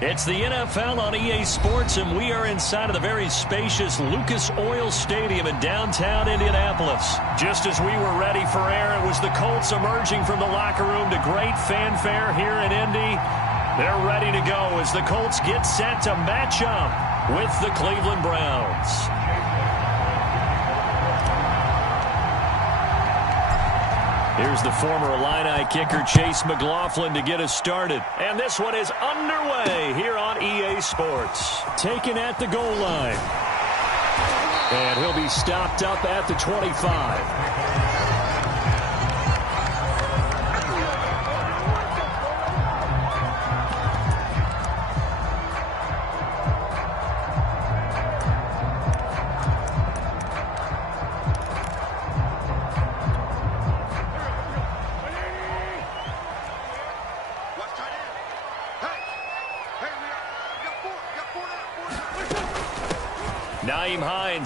It's the NFL on EA Sports, and we are inside of the very spacious Lucas Oil Stadium in downtown Indianapolis. Just as we were ready for air, it was the Colts emerging from the locker room to great fanfare here in Indy. They're ready to go as the Colts get set to match up with the Cleveland Browns. Here's the former Illini kicker Chase McLaughlin to get us started. And this one is underway here on EA Sports. Taken at the goal line. And he'll be stopped up at the 25.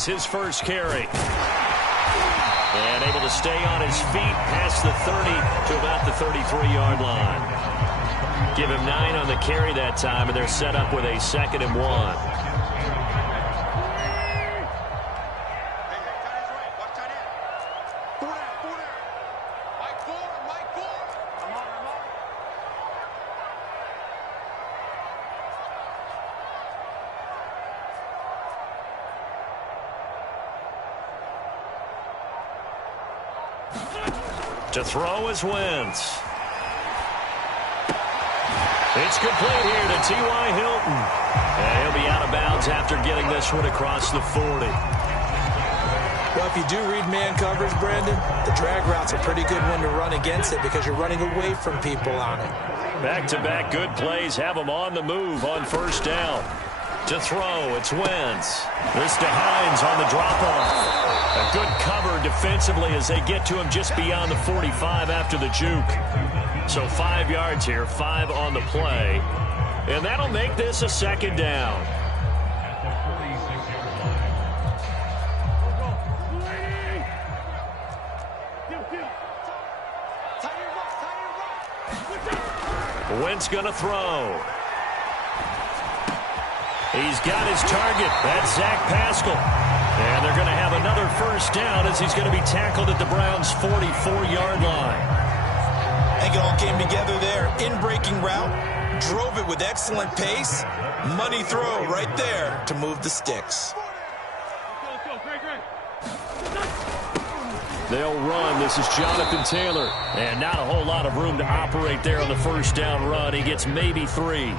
His first carry. And able to stay on his feet past the 30 to about the 33-yard line. Give him 9 on the carry that time, and they're set up with a 2nd and 1. To throw is Wentz. It's complete here to T.Y. Hilton. And he'll be out of bounds after getting this one across the 40. Well, if you do read man coverage, Brandon, the drag route's a pretty good one to run against it because you're running away from people on it. Back-to-back good plays have them on the move on first down. To throw, it's Wentz. This to Hines on the drop-off. A good cover defensively as they get to him just beyond the 45 after the juke. So 5 yards here, 5 on the play. And that'll make this a 2nd down. Wentz gonna throw. He's got his target. That's Zach Pascal. And they're going to have another first down as he's going to be tackled at the Browns' 44-yard line. I think it all came together there. In-breaking route, drove it with excellent pace. Money throw right there to move the sticks. They'll run. This is Jonathan Taylor. And not a whole lot of room to operate there on the first down run. He gets maybe 3.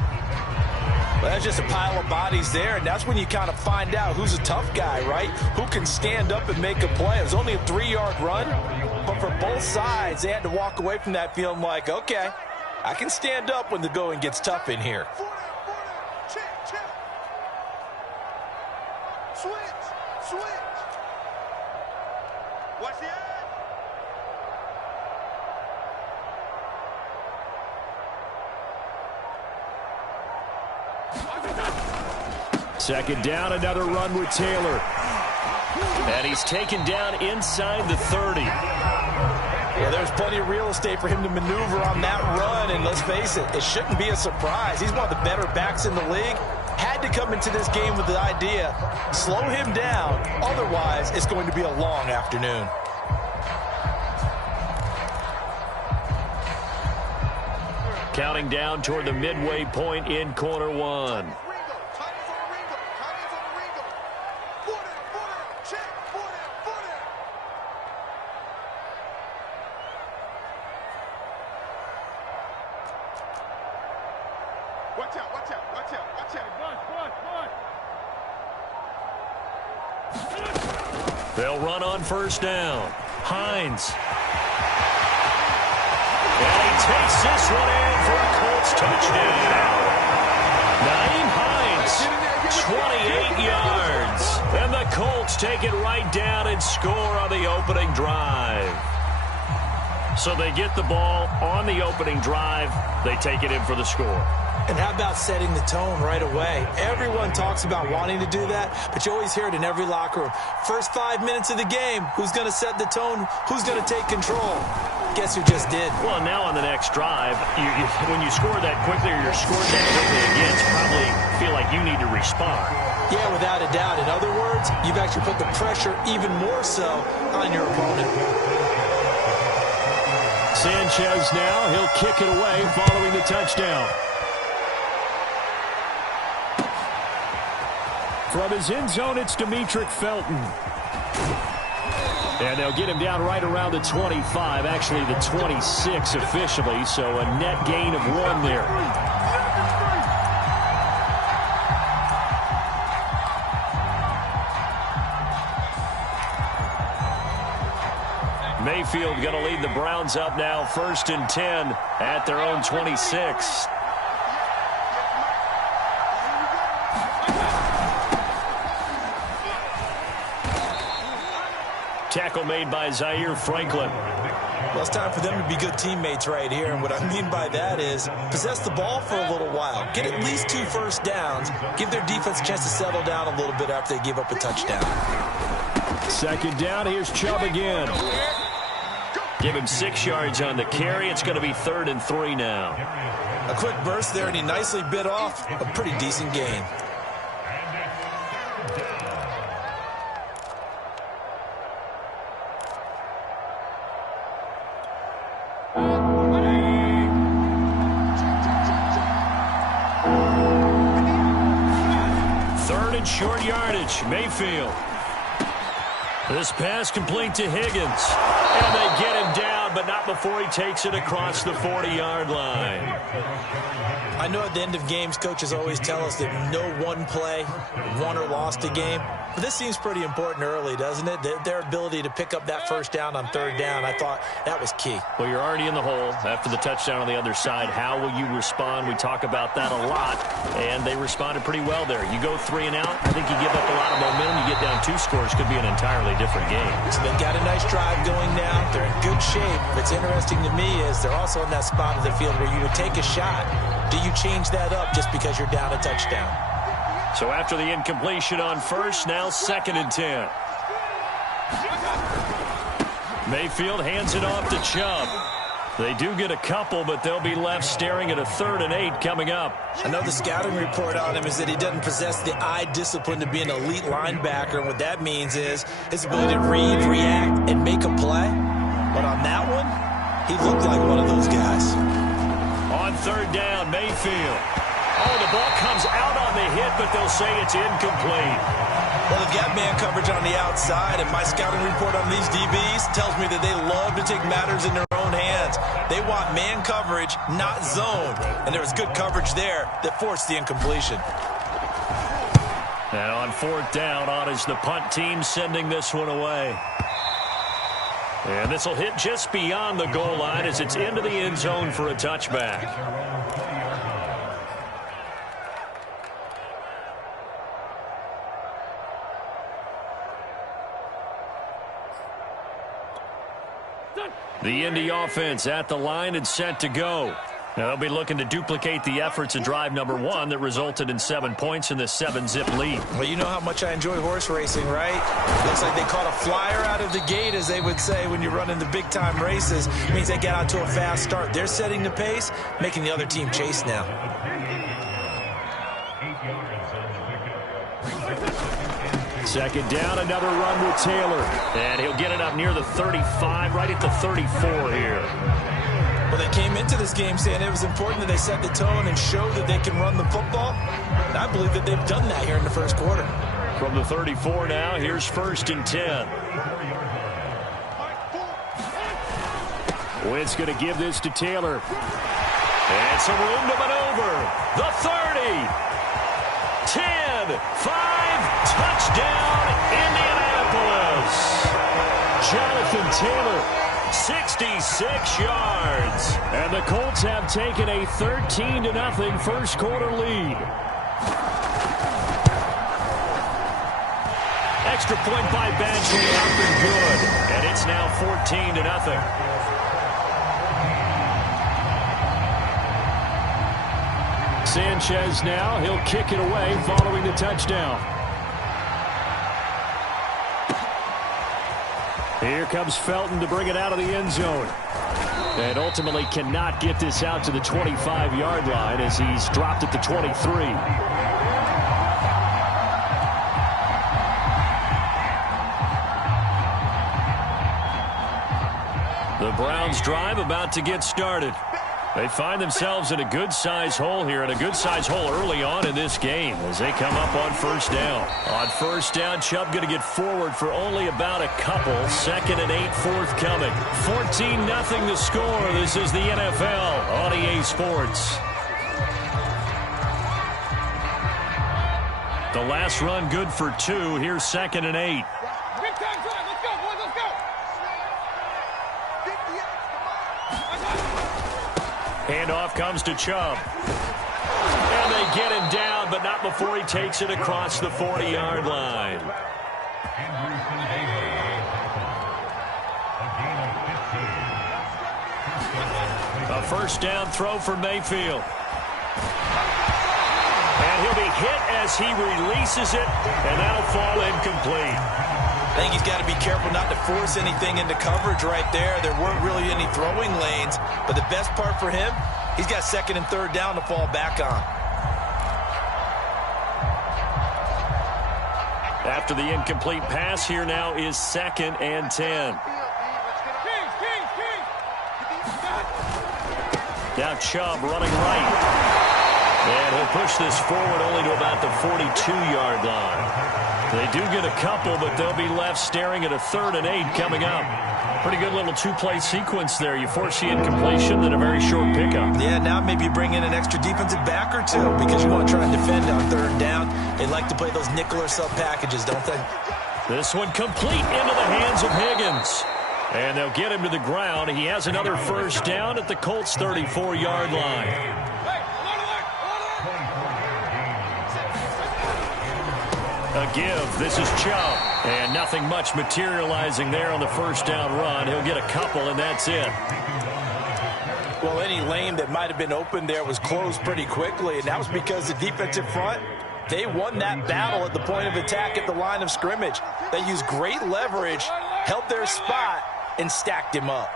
Well, that's just a pile of bodies there, and that's when you kind of find out who's a tough guy, right? Who can stand up and make a play. It was only a 3-yard run, but for both sides, they had to walk away from that feeling like, okay, I can stand up when the going gets tough in here. Switch. Watch the edge. Second down, another run with Taylor. And he's taken down inside the 30. Well, there's plenty of real estate for him to maneuver on that run, and let's face it, it shouldn't be a surprise. He's one of the better backs in the league. Had to come into this game with the idea, slow him down, otherwise it's going to be a long afternoon. Counting down toward the midway point in quarter 1. They'll run on first down. Hines. And he takes this one in for a Colts touchdown. Nyheim Hines, 28 yards. And the Colts take it right down and score on the opening drive. So they get the ball on the opening drive. They take it in for the score. And how about setting the tone right away? Everyone talks about wanting to do that, but you always hear it in every locker room. First 5 minutes of the game, who's going to set the tone? Who's going to take control? Guess who just did? Well, now on the next drive, when you score that quickly or you're scored that quickly again, you probably feel like you need to respond. Yeah, without a doubt. In other words, you've actually put the pressure even more so on your opponent. Sanchez now, he'll kick it away following the touchdown. From his end zone, it's Demetric Felton. And they'll get him down right around the 25, actually the 26 officially, so a net gain of 1 there. Mayfield going to lead the Browns up now, 1st and 10 at their own 26. Tackle made by Zaire Franklin. Well, it's time for them to be good teammates right here, and what I mean by that is possess the ball for a little while. Get at least 2 first downs. Give their defense a chance to settle down a little bit after they give up a touchdown. 2nd down, here's Chubb again. Give him 6 yards on the carry. It's going to be 3rd and 3 now. A quick burst there, and he nicely bit off a pretty decent gain. Short yardage, Mayfield. This pass complete to Higgins. And they get him down, but not before he takes it across the 40-yard line. I know at the end of games, coaches always tell us that no one play won or lost a game. But this seems pretty important early, doesn't it? Their ability to pick up that first down on 3rd down, I thought that was key. Well, you're already in the hole after the touchdown on the other side. How will you respond? We talk about that a lot, and they responded pretty well there. You go 3 and out, I think you give up a lot of momentum. You get down 2 scores, could be an entirely different game. So they've got a nice drive going now. They're in good shape. What's interesting to me is they're also in that spot of the field where you would take a shot. Do you change that up just because you're down a touchdown? So after the incompletion on 1st, now 2nd and 10. Mayfield hands it off to Chubb. They do get a couple, but they'll be left staring at a 3rd and 8 coming up. I know the scouting report on him is that he doesn't possess the eye discipline to be an elite linebacker, and what that means is his ability to read, react, and make a play. But on that one, he looked like one of those guys. On 3rd down, Mayfield. Oh, the ball comes out on the hit, but they'll say it's incomplete. Well, they've got man coverage on the outside, and my scouting report on these DBs tells me that they love to take matters in their own hands. They want man coverage, not zone. And there was good coverage there that forced the incompletion. And on 4th down, on is the punt team sending this one away. And this will hit just beyond the goal line as it's into the end zone for a touchback. The Indy offense at the line and set to go. Now they'll be looking to duplicate the efforts of drive number 1 that resulted in 7 points in the 7-zip lead. Well, you know how much I enjoy horse racing, right? Looks like they caught a flyer out of the gate, as they would say when you're running the big-time races. It means they get out to a fast start. They're setting the pace, making the other team chase now. Second down, another run with Taylor. And he'll get it up near the 35, right at the 34 here. Well, they came into this game saying it was important that they set the tone and show that they can run the football. And I believe that they've done that here in the 1st quarter. From the 34 now, here's 1st and 10. Wentz going to give this to Taylor. And some room to maneuver. The 30. 10. 5. Touchdown, Indianapolis. Jonathan Taylor, 66 yards. And the Colts have taken a 13-0 1st quarter lead. Extra point by Badgley up and good. And it's now 14-0. Sanchez now, he'll kick it away following the touchdown. Here comes Felton to bring it out of the end zone. And ultimately cannot get this out to the 25-yard line as he's dropped at the 23. The Browns drive about to get started. They find themselves in a good-sized hole here, and a good-sized hole early on in this game as they come up on first down. On first down, Chubb going to get forward for only about a couple. 2nd and 8 forthcoming. 14-0 the score. This is the NFL on EA Sports. The last run good for 2. Here's 2nd and 8. Handoff comes to Chubb. And they get him down, but not before he takes it across the 40-yard line. A first down throw for Mayfield. And he'll be hit as he releases it, and that'll fall incomplete. I think he's got to be careful not to force anything into coverage right there. There weren't really any throwing lanes, but the best part for him, he's got 2nd and 3rd down to fall back on. After the incomplete pass, here now is 2nd and 10. Now Chubb running right. And he'll push this forward only to about the 42-yard line. They do get a couple, but they'll be left staring at a 3rd and 8 coming up. Pretty good little two-play sequence there. You force the incompletion, then a very short pickup. Yeah, now maybe you bring in an extra defensive back or two because you want to try and defend on 3rd down. They like to play those nickel or sub packages, don't they? This one complete into the hands of Higgins. And they'll get him to the ground. He has another first down at the Colts' 34-yard line. A give. This is Chubb. And nothing much materializing there on the first down run. He'll get a couple, and that's it. Well, any lane that might have been open there was closed pretty quickly, and that was because the defensive front, they won that battle at the point of attack at the line of scrimmage. They used great leverage, held their spot, and stacked him up.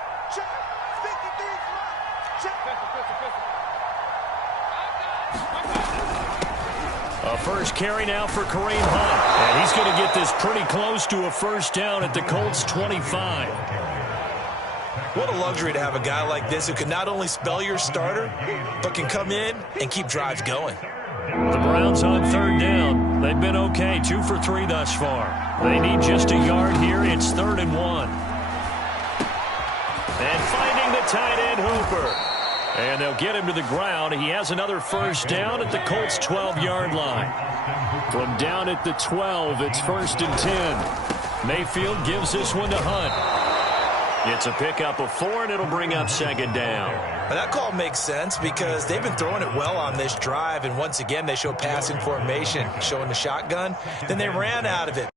A first carry now for Kareem Hunt. And he's going to get this pretty close to a first down at the Colts' 25. What a luxury to have a guy like this who can not only spell your starter, but can come in and keep drives going. The Browns on 3rd down. They've been okay, 2 for 3 thus far. They need just a yard here. It's 3rd and 1. And finding the tight end, Hooper. And they'll get him to the ground. He has another first down at the Colts' 12-yard line. From down at the 12, it's 1st and 10. Mayfield gives this one to Hunt. It's a pickup of 4, and it'll bring up 2nd down. Now that call makes sense because they've been throwing it well on this drive, and once again they show passing formation, showing the shotgun. Then they ran out of it.